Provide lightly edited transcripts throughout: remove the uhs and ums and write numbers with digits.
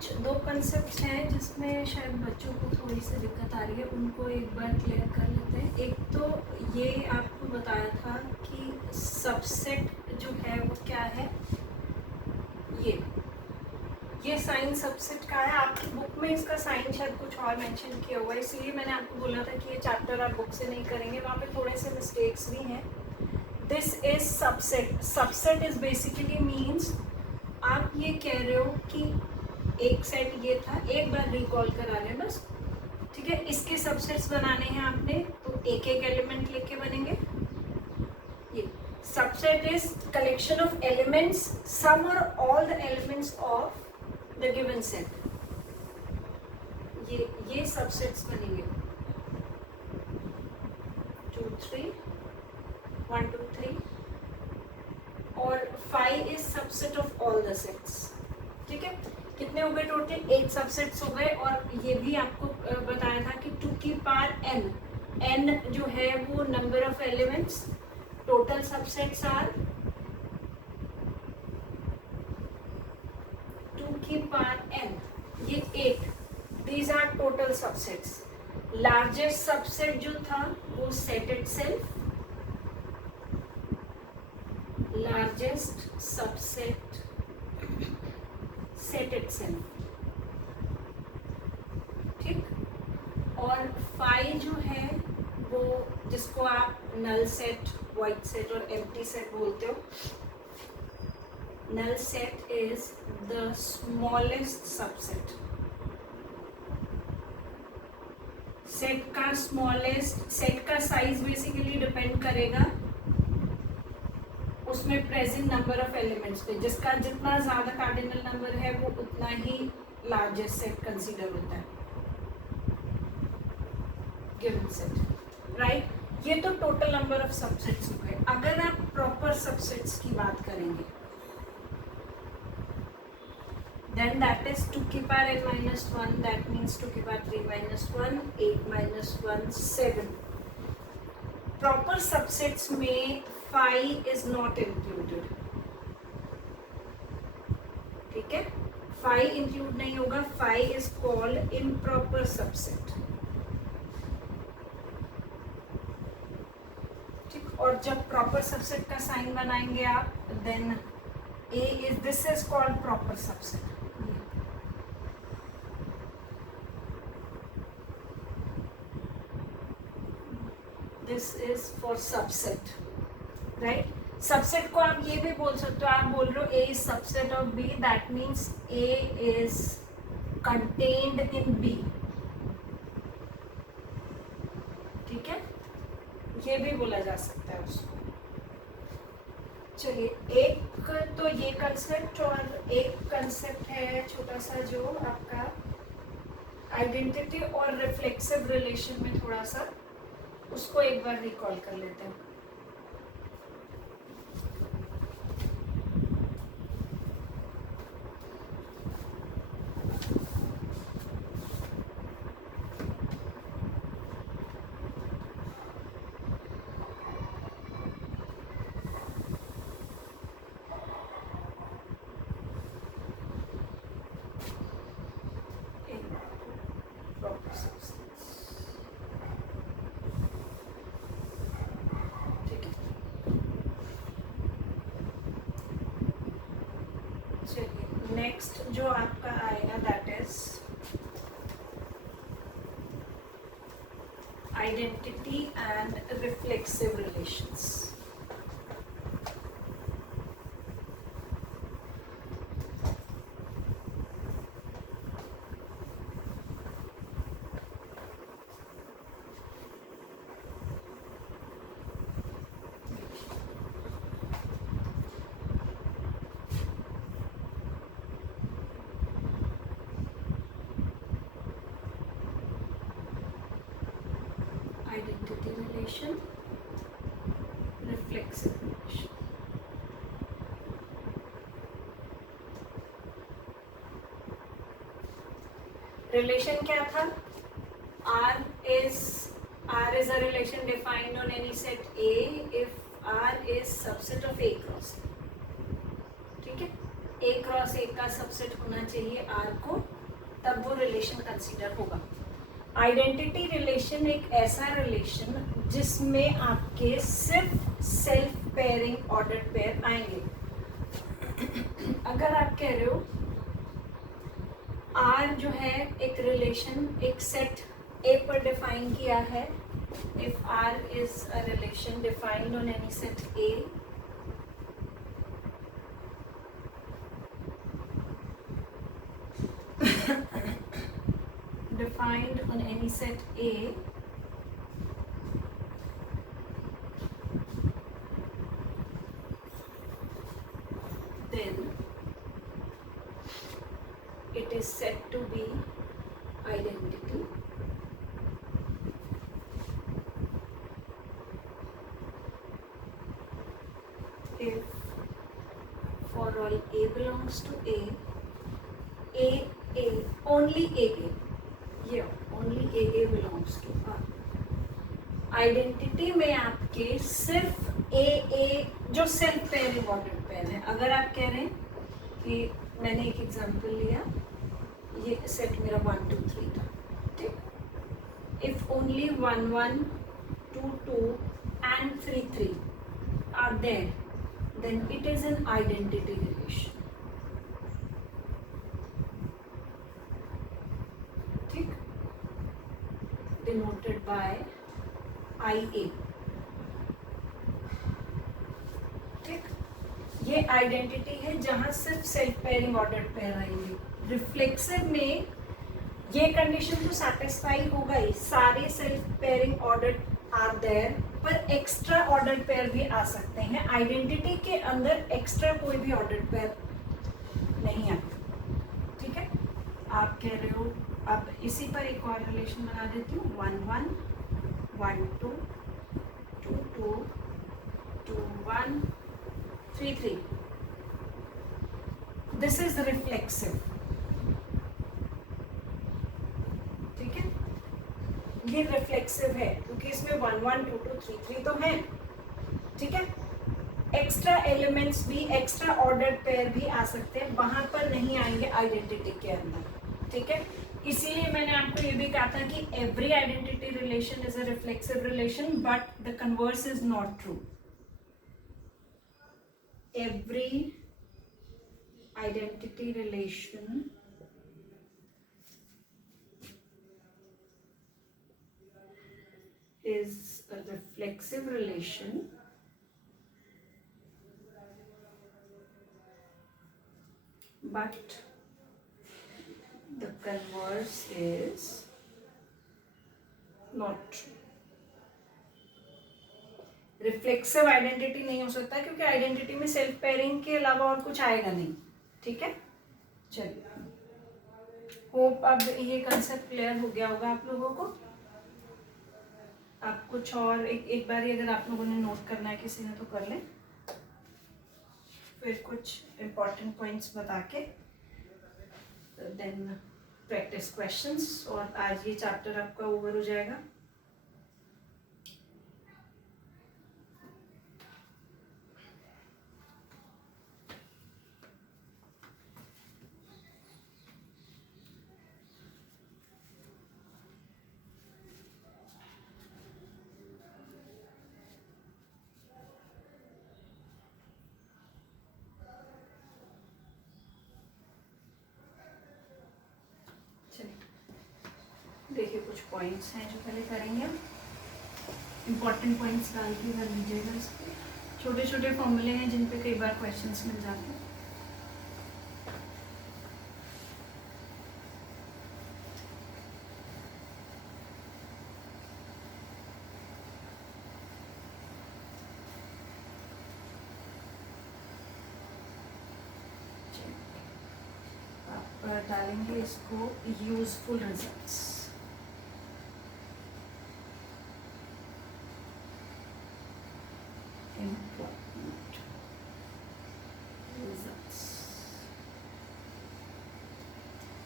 कुछ दो कंसेप्ट हैं जिसमें शायद बच्चों को थोड़ी सी दिक्कत आ रही है, उनको एक बार क्लियर कर लेते हैं। एक तो ये आपको बताया था कि सबसेट जो है वो क्या है, ये साइन सबसेट का है। आपकी बुक में इसका साइन शायद कुछ और मेंशन किया हुआ है, इसलिए मैंने आपको बोला था कि ये चैप्टर आप बुक से नहीं करेंगे, वहाँ पे थोड़े से मिस्टेक्स भी हैं। This is subset. Subset is basically means आप ये कह रहे हो कि एक सेट ये था, एक बार रिकॉल करा रहे हैं बस, ठीक है। इसके सबसेट्स बनाने हैं आपने, तो एक एक एलिमेंट लेके बनेंगे। ये subset is collection of elements, some और all the elements of the given set. ये सबसेट्स बनेंगे 2 3 1 2 3, और 5 is subset of all the sets, ठीक है। कितने हो गए टोटल? 8 सबसेट्स हो गए। और ये भी आपको बताया था कि 2 की पावर n जो है वो number of elements, total subsets are 2 की पावर n, ये 8, these are total subsets. Largest subset जो था वो set itself, largest subset set itself, ठीक। और 5 जो है वो जिसको आप नल सेट, वाइड सेट और एम्प्टी सेट बोलते हो, null set is the smallest subset. Set का स्मॉलेस्ट, सेट का साइज बेसिकली डिपेंड करेगा उसमें प्रेजेंट नंबर ऑफ एलिमेंट्स पे। जिसका जितना ज्यादा कार्डिनल नंबर है वो उतना ही लार्जेस्ट सेट कंसीडर होता है, गिवन सेट, राइट। ये तो टोटल नंबर ऑफ सबसेट्स हो गए। अगर आप प्रॉपर सबसेट्स की बात करेंगे, then that is 2 की power n minus 1, that means 2 की power 3 minus 1, 8 minus 1 7। Proper subsets में 5 is not included, ठीक है। 5 इंक्लूड नहीं होगा, 5 is called improper subset, ठीक। और जब प्रॉपर सबसेट का साइन बनाएंगे आप, then A is, this is called proper subset। This is for subset, right? Subset को आप ये भी बोल सकते हो, आप बोल रहे हो A is subset of B, that means A is contained in B, ठीक है, ये भी बोला जा सकता है उसको। चलिए, एक तो ये कंसेप्ट, और एक कंसेप्ट है छोटा सा जो आपका आइडेंटिटी और रिफ्लेक्सिव रिलेशन में थोड़ा सा, उसको एक बार रिकॉल कर लेते हैं। नेक्स्ट जो आपका आएगा that is identity and reflexive relations. Identity relation, reflexive relation. Relation क्या था? R is a relation defined on any set A if R is subset of A cross A। ठीक है, A cross A का subset होना चाहिए R को तब वो रिलेशन कंसीडर होगा। आइडेंटिटी रिलेशन एक ऐसा रिलेशन जिसमें आपके सिर्फ सेल्फ पेयरिंग ऑर्डर्ड पेयर आएंगे। अगर आप कह रहे हो आर जो है एक रिलेशन एक सेट ए पर डिफाइन किया है, if R is a relation defined on any set A, defined on any set A, then it is said to be identity. If for all A belongs to A, only AA, yeah, only AA belongs to R. Identity में आपके सिर्फ ए जो self pairing ordered pair है। अगर आप कह रहे हैं कि मैंने एक एग्जांपल लिया, ये सेट मेरा 1 2 3 था, ठीक, if only 1 1 2 2 and 3 3 are there, then it is an identity relation. ठीक, डिनोटेड बाय IA। ठीक, ये आइडेंटिटी है जहां सिर्फ सेल्फ पेयरिंग ऑर्डर्ड पेयर आएंगे। रिफ्लेक्सिव में ये कंडीशन तो सैटिस्फाई होगा ही, सारे self pairing ordered are there, पर एक्स्ट्रा ऑर्डर्ड पेयर भी आ सकते हैं। आइडेंटिटी के अंदर एक्स्ट्रा कोई भी ऑर्डर्ड पेयर नहीं आता। ठीक है, आप कह रहे हो, अब इसी पर एक और रिलेशन बना देती हूँ, 1 1 1 2 2 2 2 1 3 3। This is reflexive. ठीक है, ये रिफ्लेक्सिव है क्योंकि इसमें 1 1 2 2 3 3 तो है। ठीक है, एक्स्ट्रा एलिमेंट्स भी, एक्स्ट्रा ऑर्डर्ड पेयर भी आ सकते हैं, वहां पर नहीं आएंगे आइडेंटिटी के अंदर। ठीक है, इसीलिए मैंने आपको ये भी कहा था कि every identity relation is a reflexive relation, but the converse is not true. Every identity relation is a reflexive relation, but the converse is not true. Reflexive identity नहीं हो सकता क्योंकि आइडेंटिटी में सेल्फ पेयरिंग के अलावा और कुछ आएगा नहीं। ठीक है, चलिए, होप अब ये कंसेप्ट क्लियर हो गया होगा आप लोगों को। आप कुछ और एक बार ही अगर आप लोगों ने नोट करना है किसी ने तो कर लें, फिर कुछ इम्पोर्टेंट पॉइंट्स बता के देन प्रैक्टिस क्वेश्चंस, और आज ये चैप्टर आपका ओवर हो जाएगा। देखिए, कुछ पॉइंट्स हैं जो पहले करेंगे। इम्पॉर्टेंट पॉइंट्स डाल के कर लीजिएगा। इस पर छोटे छोटे फॉर्मूले हैं जिन पे कई बार क्वेश्चंस मिल जाते हैं। आप डालेंगे इसको useful results.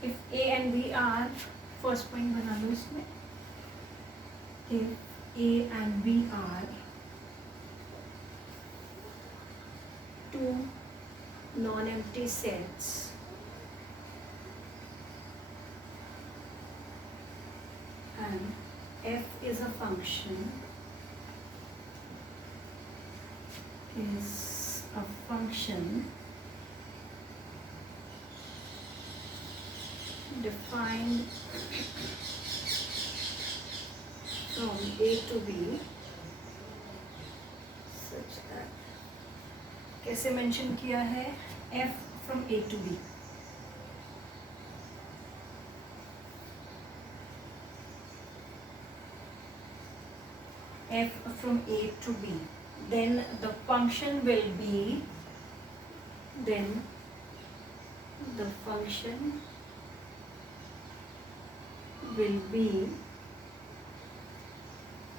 If A and B are, first point बना लो इसमें, if A and B are two non-empty sets and f is a function defined from a to b such that, कैसे मेंशन किया है, f from a to b, f from a to b, then the function will be,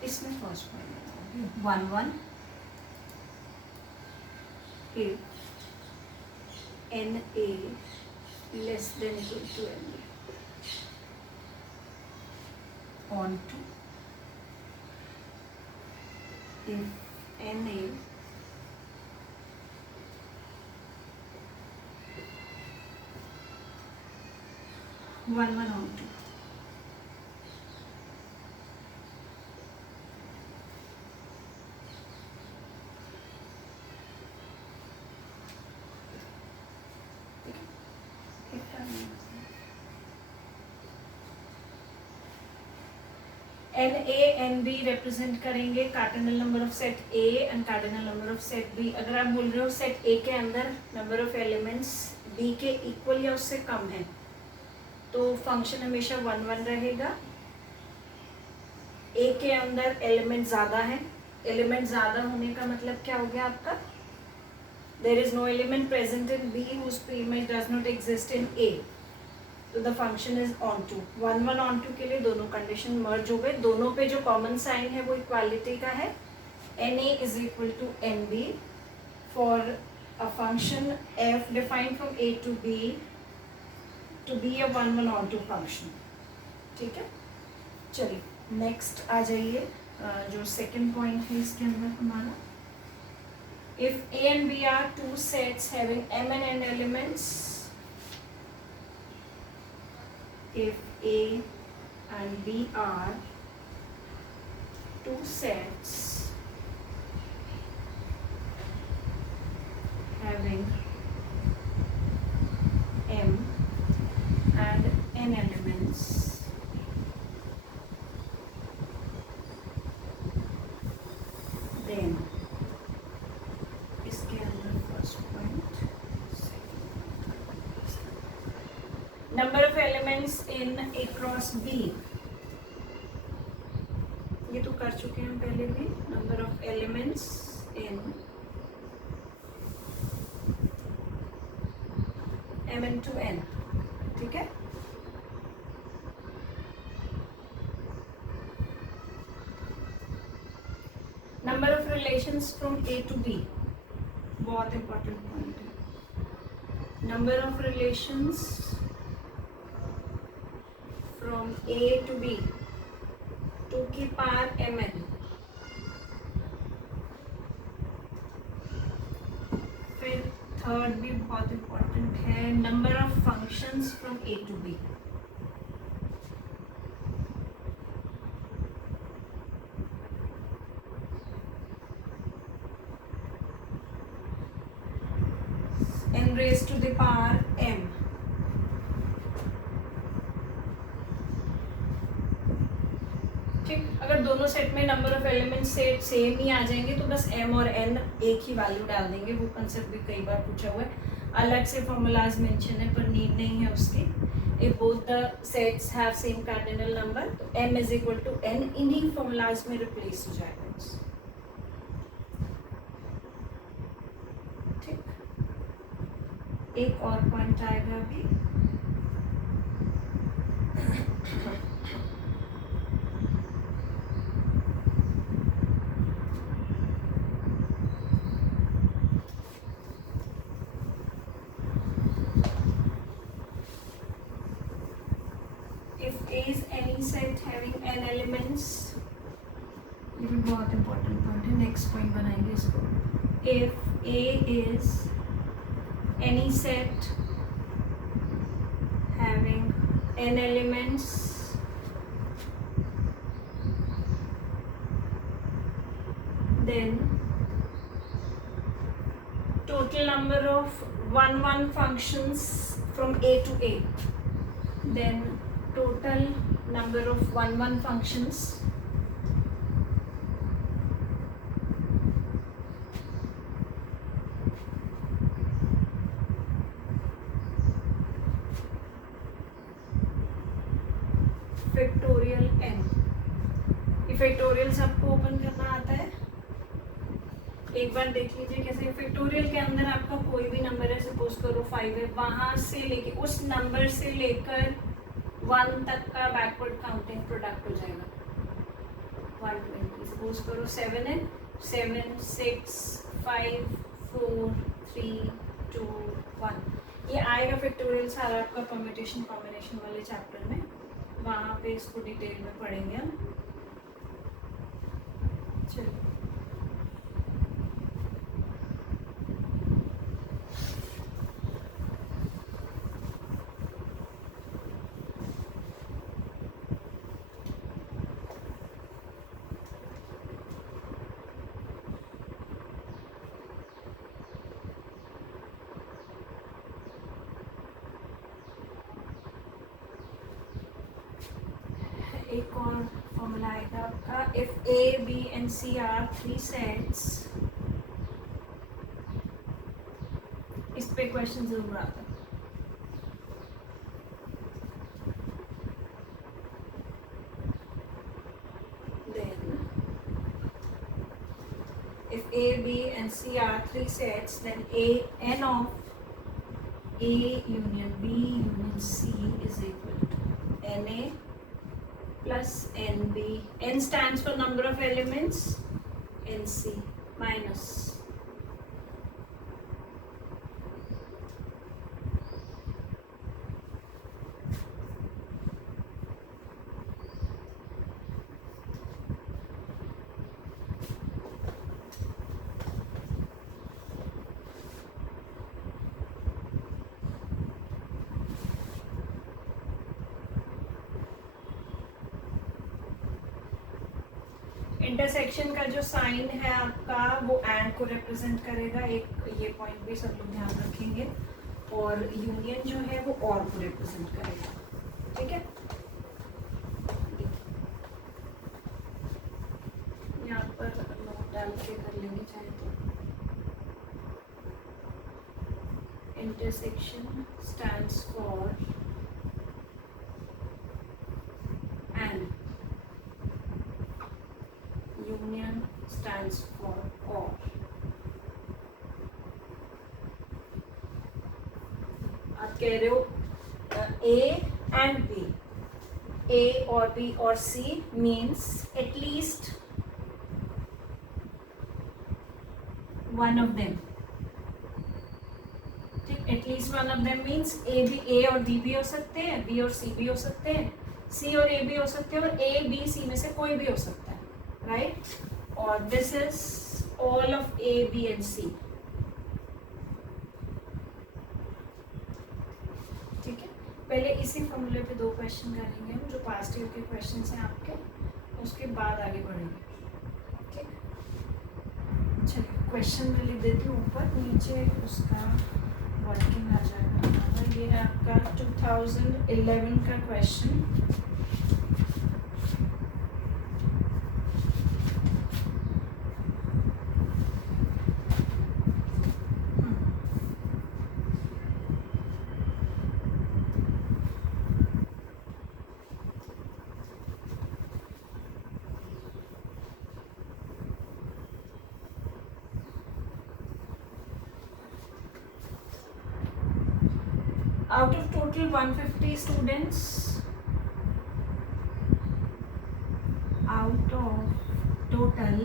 इसमें first point 1 1 if NA less than equal to NB, on to if NA one on to N A N B represent करेंगे cardinal number of set A and cardinal number of set B. अगर आप बोल रहे हो set A के अंदर number of elements B के equal या उससे कम है तो फंक्शन हमेशा 1 1 रहेगा। ए के अंदर एलिमेंट ज़्यादा है, एलिमेंट ज़्यादा होने का मतलब क्या हो गया आपका, there is no element present in B whose preimage does not exist in A, तो the function is onto. 1 1 onto के लिए दोनों कंडीशन मर्ज हो गए, दोनों पे जो कॉमन साइन है वो इक्वालिटी का है। N A is equal to n B for a function f defined from A to B a 1 1 onto function. ठीक है, चलिए नेक्स्ट आ जाइए, जो सेकेंड पॉइंट है इसके अंदर हमारा, if A and B are two sets having m and n elements, if A and B are two sets having M and N elements, then इसके अंदर first point, number of elements in A cross B, ये तो कर चुके हैं पहले भी, number of elements in m to n, ठीक है। Number of relations from A to B, बहुत इंपॉर्टेंट पॉइंट है। Number of relations from A to B 2 की पावर mn, फिर थर्ड भी बहुत इंपॉर्टेंट है, number of functions from A to B, n raised to the power m, ठीक। अगर दोनों सेट में number of element set same ही आ जाएंगे तो बस m और n एक ही वैल्यू डाल देंगे, वो कंसेप्ट भी कई बार पूछा हुआ है, अलग से फॉर्मूलाज मेंशन है पर नीड नहीं है उसकी। If both the sets have same cardinal number तो m is equal to n इन्हीं फॉर्मूलाज में रिप्लेस हो जाएगा, ठीक। एक और पॉइंट आएगा अभी, is any set having n elements, ये भी बहुत इंपॉर्टेंट पॉइंट है, नेक्स्ट पॉइंट बनाएंगे इसको। If A is any set having n elements then total number of 1 functions from A to A, then total number of 1 functions factorial n। ये factorial सबको open करना आता है, एक बार देख लीजिए कैसे। फैक्टोरियल के अंदर आपका कोई भी नंबर है, सपोज करो 5 है, वहाँ से लेके उस नंबर से लेकर 1 तक का बैकवर्ड काउंटिंग प्रोडक्ट हो जाएगा 120। सपोज करो 7 है, 7 6 5 4 3 2 1 ये आएगा फैक्टोरियल सारा आपका परम्यूटेशन कॉम्बिनेशन वाले चैप्टर में, वहाँ पे इसको डिटेल में पढ़ेंगे हम। चलिए एक और फॉर्मूला आएगा आपका, if A B and C are 3 sets, इस पे क्वेश्चन जरूर आता है। Then if A, B and C are 3 sets, then n of A union B union C is equal to NA plus NB. N stands for number of elements, NC minus intersection का जो sign है आपका वो and को represent करेगा, एक ये point भी सब लोग ध्यान रखेंगे, और यूनियन जो है वो और को रिप्रेजेंट करेगा, ठीक है। यहाँ पर नोट डाल के कर लेंगे चाहे तो। Intersection stands for and, union stands for or। आप कह रहे हो A and B, A or B or C means at least one of them, ठीक। at least one of them means A और B भी हो सकते हैं, B और C भी हो सकते हैं, C और A भी हो सकते हैं, और A B C में से कोई भी हो सकता है, right? Or this is all of A, B and C, ठीक है। पहले इसी फॉर्मूले पे 2 क्वेश्चन करेंगे हम, जो पास्ट ईयर के क्वेश्चन हैं आपके, उसके बाद आगे बढ़ेंगे, ठीक। चलिए क्वेश्चन मैं लिख देती हूँ ऊपर, नीचे उसका वर्किंग आ जाएगा। ये है आपका 2011 का question. Out of total 150 students, out of total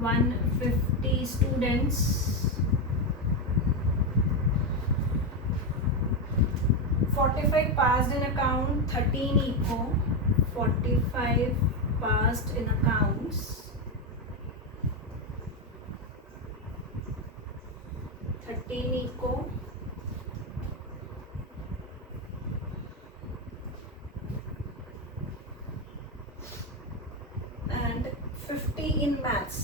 150 students, 45 passed in account, 13 eco, 45 passed in accounts, 13 eco, 50 in maths,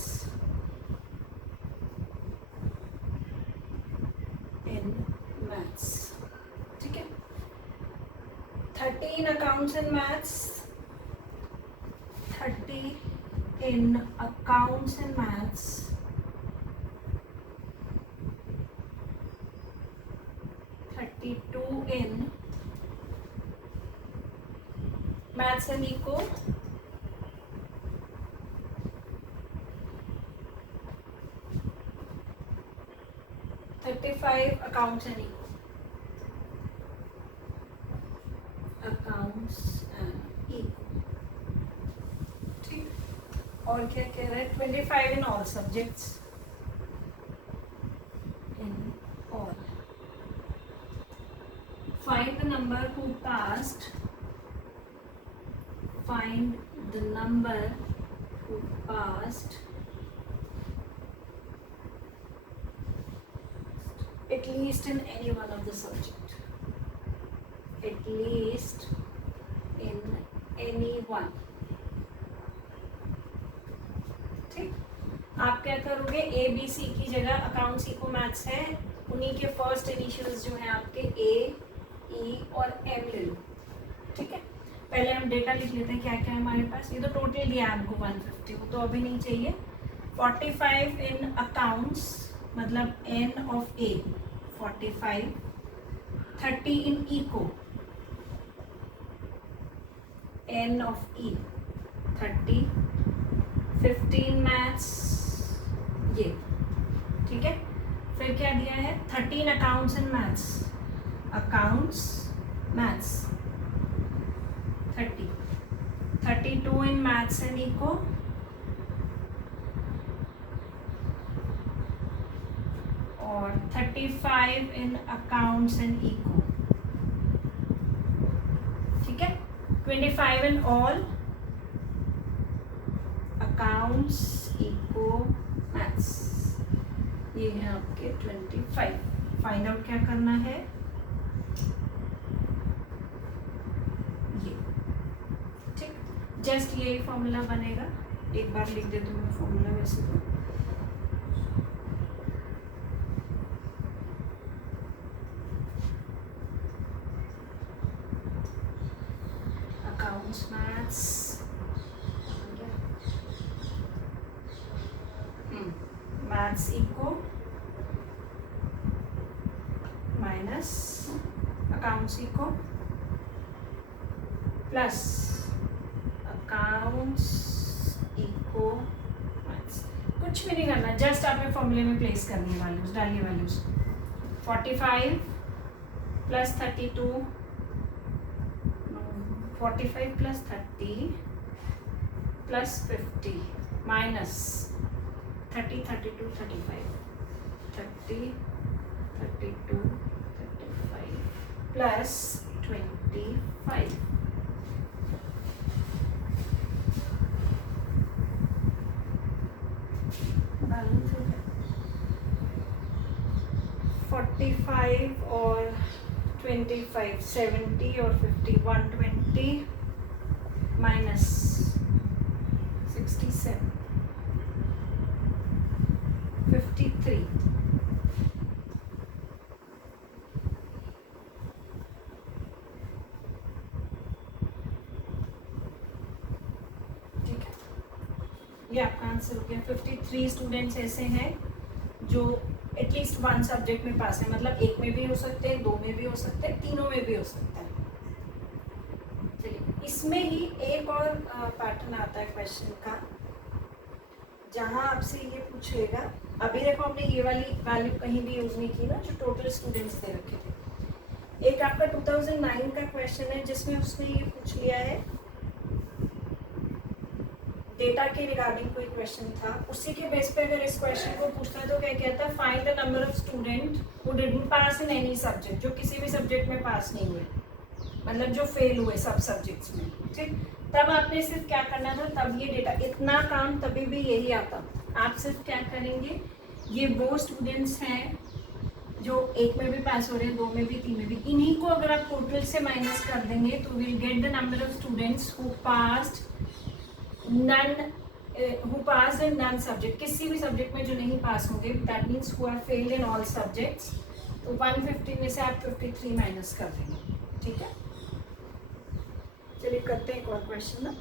ठीक है. 30 in accounts and maths, 30 in accounts and maths, 32 in maths and eco, 35 accounts and eco. Accounts and eco. ठीक. और क्या कह रहा है? 25 in all subjects. In all. Find the number who passed. Find the number who passed at least in any one of the subject. At least in any one. ठीक. आप क्या करोगे? ए बी सी की जगह accounts eco maths है, उन्हीं के first initials जो हैं आपके ए ई और एम ले लो. ठीक है. पहले हम डेटा लिख लेते हैं क्या क्या है हमारे पास. ये तो टोटल दिया है हमको 150, वो तो अभी नहीं चाहिए. 45 इन अकाउंट्स मतलब n of A 45. 30 in eco, n of E 30. 15 maths ये. ठीक है. फिर क्या दिया है? 13 accounts and maths. Accounts maths 30. 32 in maths and eco. और 35 इन अकाउंट्स एंड इको. ठीक है. 25 in all accounts eco maths. ये है आपके 25. फाइंड आउट क्या करना है? ये. ठीक. जस्ट यही फॉर्मूला बनेगा. एक बार लिख देती हूँ मैं फॉर्मूला. वैसे तो maths maths eco minus accounts eco plus accounts eco maths. कुछ भी नहीं करना, जस्ट आपने फॉर्मूले में प्लेस करनी है वैल्यूज, डालिए values. 45 plus 32, 45 plus 30 plus 50 minus 30, 32, 35. 30, 32, 35 plus 25. Balance हो गया. 45 और 25, 70 और 50, 120 माइनस 67, 53. ठीक है. ये आपका आंसर हो गया. 53 स्टूडेंट्स ऐसे हैं जो एटलीस्ट वन सब्जेक्ट में पास है. मतलब एक में भी हो सकते हैं, दो में भी हो सकते हैं, तीनों में भी हो सकता है. चलिए, इसमें ही एक और पैटर्न आता है क्वेश्चन का, जहाँ आपसे ये पूछेगा. अभी देखो हमने ये वाली वैल्यू कहीं भी यूज नहीं की ना, जो टोटल स्टूडेंट्स दे रखे थे. एक आपका 2009 का क्वेश्चन है जिसमें उसने ये पूछ लिया है, डेटा के रिगार्डिंग कोई क्वेश्चन था. उसी के बेस पे अगर इस क्वेश्चन को पूछता है तो क्या कहता है? Find the number of student who didn't pass in any subject. जो किसी भी सब्जेक्ट में पास नहीं हुए, मतलब जो फेल हुए सब सब्जेक्ट्स में. ठीक. तब आपने सिर्फ क्या करना था? तब ये डेटा, इतना काम तभी भी यही आता. आप सिर्फ क्या करेंगे? ये वो स्टूडेंट्स हैं जो एक में भी पास हो रहे हैं, दो में भी, तीन में भी, इन्हीं को अगर आप टोटल से माइनस कर देंगे तो will get the number of students who passed none who pass in none subject, किसी भी सब्जेक्ट में जो नहीं पास होंगे, that means who are failed in all subjects, तो 150 में से आप 53 माइनस कर देंगे, ठीक है। चलिए करते हैं एक और क्वेश्चन ना।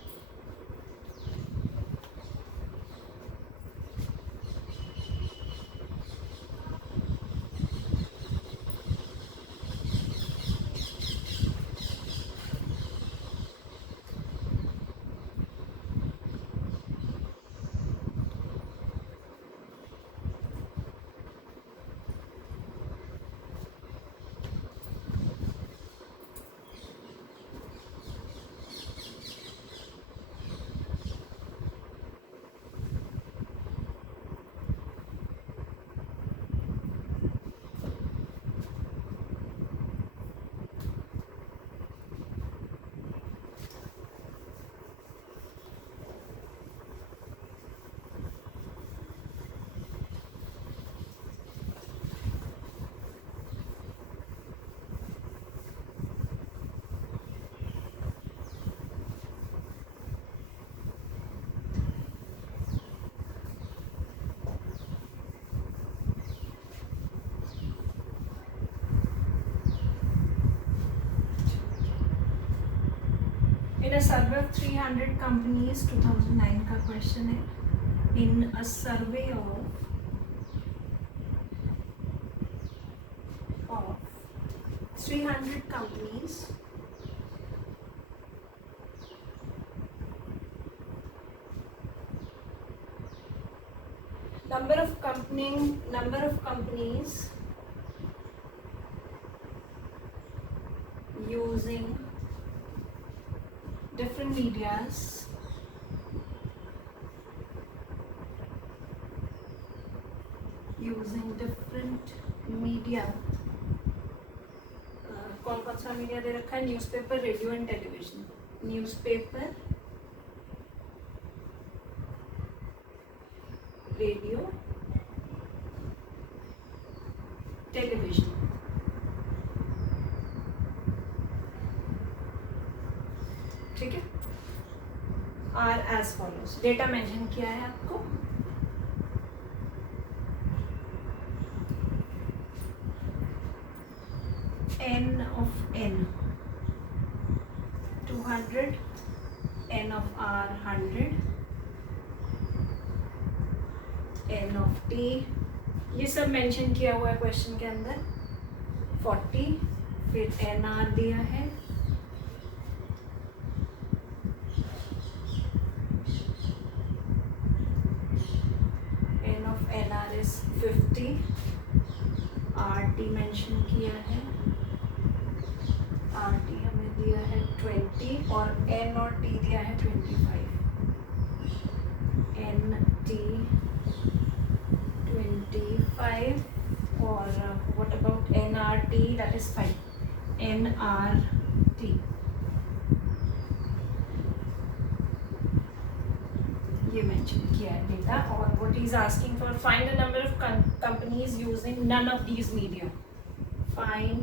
In a survey of 300 companies, 2009 का क्वेश्चन है, in a survey of 300 companies, number of companies using different medias कौन कौन सा मीडिया दे रखा है, newspaper, radio and television. Newspaper, radio, television, ठीक है। Are as follows, data mention किया है आपको, n of n 200, n of r 100, n of t, ये सब मेंशन किया हुआ है क्वेश्चन के अंदर, 40, फिर n r दिया है, n of n r is 50, r t mention किया है, आर टी हमें दिया है 20 और एन और टी दिया है 25, एन टी 25 और what about n R T, that is 5, n R T, ये मेंशन किया है डेटा। और what is asking for, find the number of companies using none of these media, find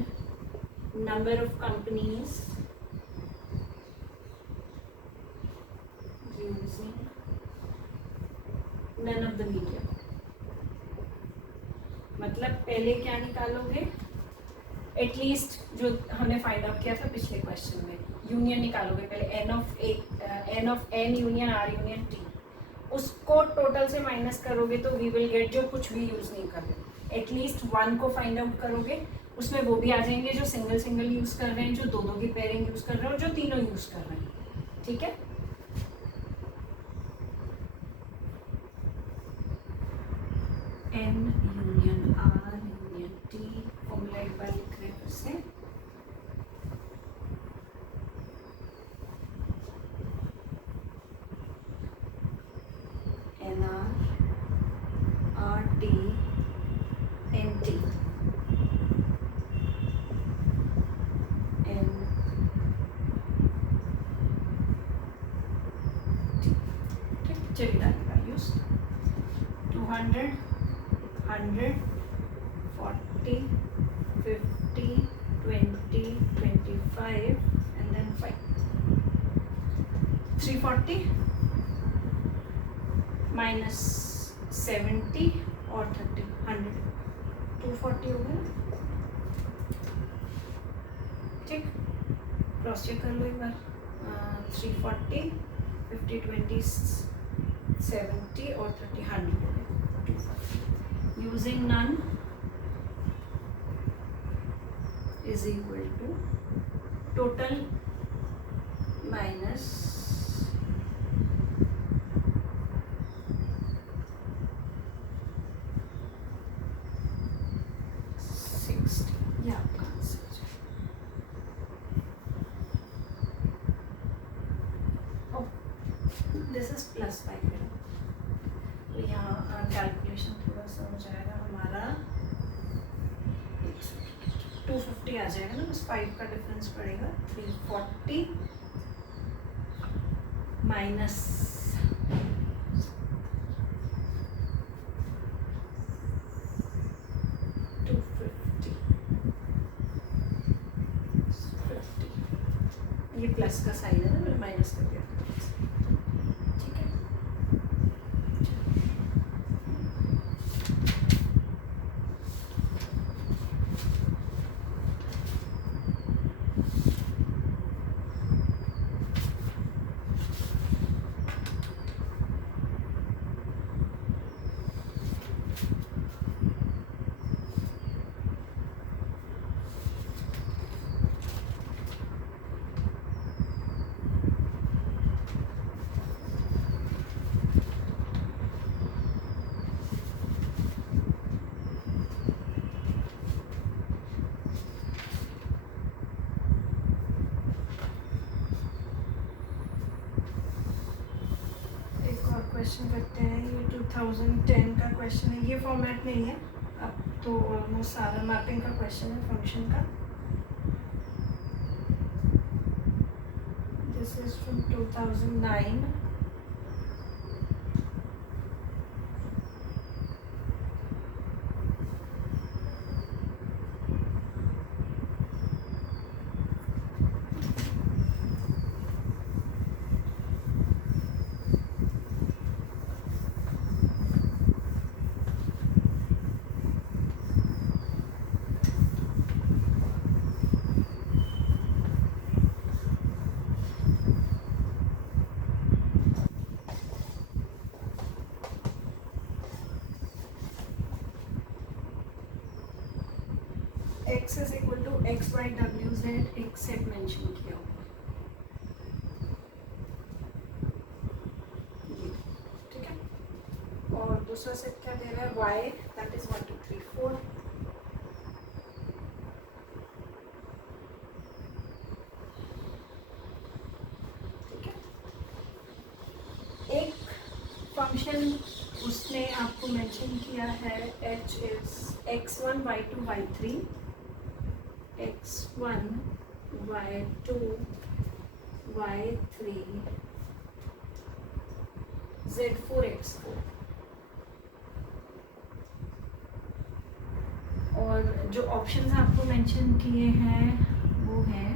number of companies using none of the media, मतलब पहले क्या निकालोगे, at least जो हमने फाइंड आउट किया था पिछले क्वेश्चन में, यूनियन निकालोगे पहले, n of N union R union T, उसको टोटल से माइनस करोगे तो वी विल गेट जो कुछ भी यूज नहीं कर रहे, एटलीस्ट 1 को फाइंड आउट करोगे, उसमें वो भी आ जाएंगे जो सिंगल सिंगल यूज कर रहे हैं, जो दो की पेयरिंग यूज कर रहे हैं और जो तीनों यूज कर रहे हैं, ठीक है। N union R union T, formula एक बार लिख रहे हैं फिर से, n R T n T, चलिए डालिए वैल्यूज, 200, 100, 40, 50, 20, 25 and then 5, 340, -70 और 30 100 240 हो गया ना। ठीक, क्रॉस चेक कर लो एक बार। 340 50 20 70 और 30 100 हो गया 240। Using none is equal to total minus ये आपका आंसर है। दिस इज +5 मेरा, तो यहाँ कैलकुलेशन थोड़ा सा हो जाएगा हमारा 250 आ जाएगा ना, बस 5 का डिफरेंस पड़ेगा। 340 माइनस 250 ये प्लस का साइन है ना, मैंने माइनस कर दिया। ठीक है, क्वेश्चन करते हैं। ये 2010 का क्वेश्चन है, ये फॉर्मेट नहीं है अब तो, ऑलमोस्ट सारा मैपिंग का क्वेश्चन है फंक्शन का। This is from 2009। x is equal to x y डब्ल्यू जेड एक सेट मेंशन किया हुआ, ठीक है। और दूसरा सेट क्या दे रहा है, y दैट इज 1 2 3 4। ठीक है, एक फंक्शन उसने आपको मेंशन किया है, h is x1 y2 y3 x1 y2 y3 z4 x4। और जो ऑप्शंस आपको मेंशन किए हैं वो है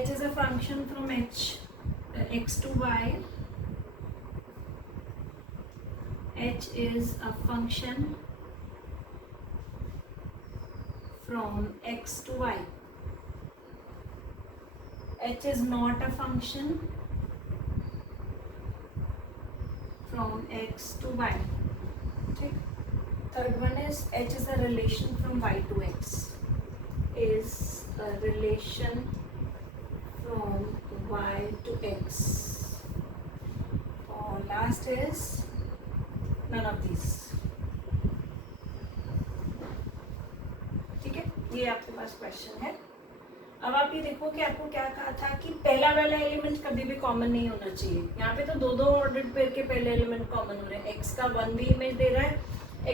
h is a function from x to y, h is a function from x to y, h is not a function from x to y। ठीक, third one is h is a relation from y to x, is a relation from y to x, और last is none of these। ठीक है, ये आपके पास question है। अब आप ये देखो कि आपको क्या कहा था कि पहला वाला एलिमेंट कभी भी कॉमन नहीं होना चाहिए। यहाँ पे तो दो दो ऑर्डर्ड पेयर के पहले एलिमेंट कॉमन हो रहे हैं। x का 1 भी इमेज दे रहा है,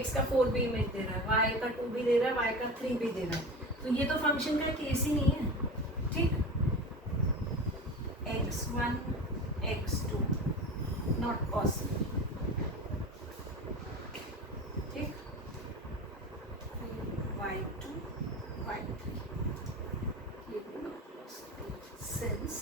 x का 4 भी इमेज दे रहा है, y का 2 भी दे रहा है, y का 3 भी दे रहा है, तो ये तो फंक्शन का केस ही नहीं है। ठीक, x1 x2 नॉट पॉसिबल। ठीक, y2 y3 ये भी not possible, since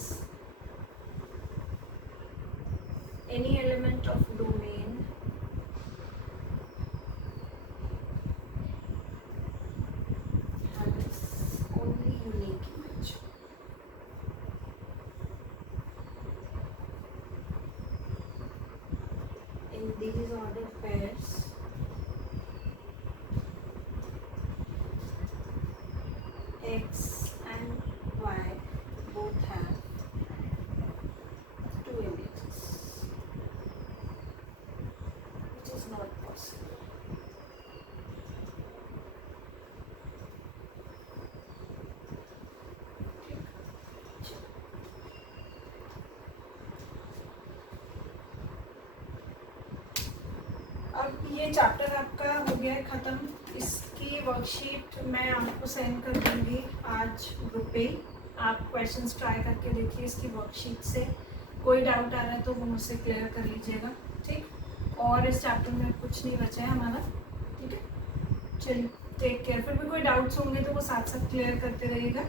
these are the pairs. X and Y both have 2 images, which is not possible. अब ये चैप्टर आपका हो गया है ख़त्म। इसकी वर्कशीट मैं आपको सेंड कर दूँगी आज ग्रुप पे। आप क्वेश्चंस ट्राई करके देखिए इसकी वर्कशीट से। कोई डाउट आ रहा है तो वो मुझसे क्लियर कर लीजिएगा, ठीक। और इस चैप्टर में कुछ नहीं बचा है हमारा, ठीक है। चलिए, टेक केयर। फिर भी कोई डाउट्स होंगे तो वो साथ साथ क्लियर करते रहिएगा।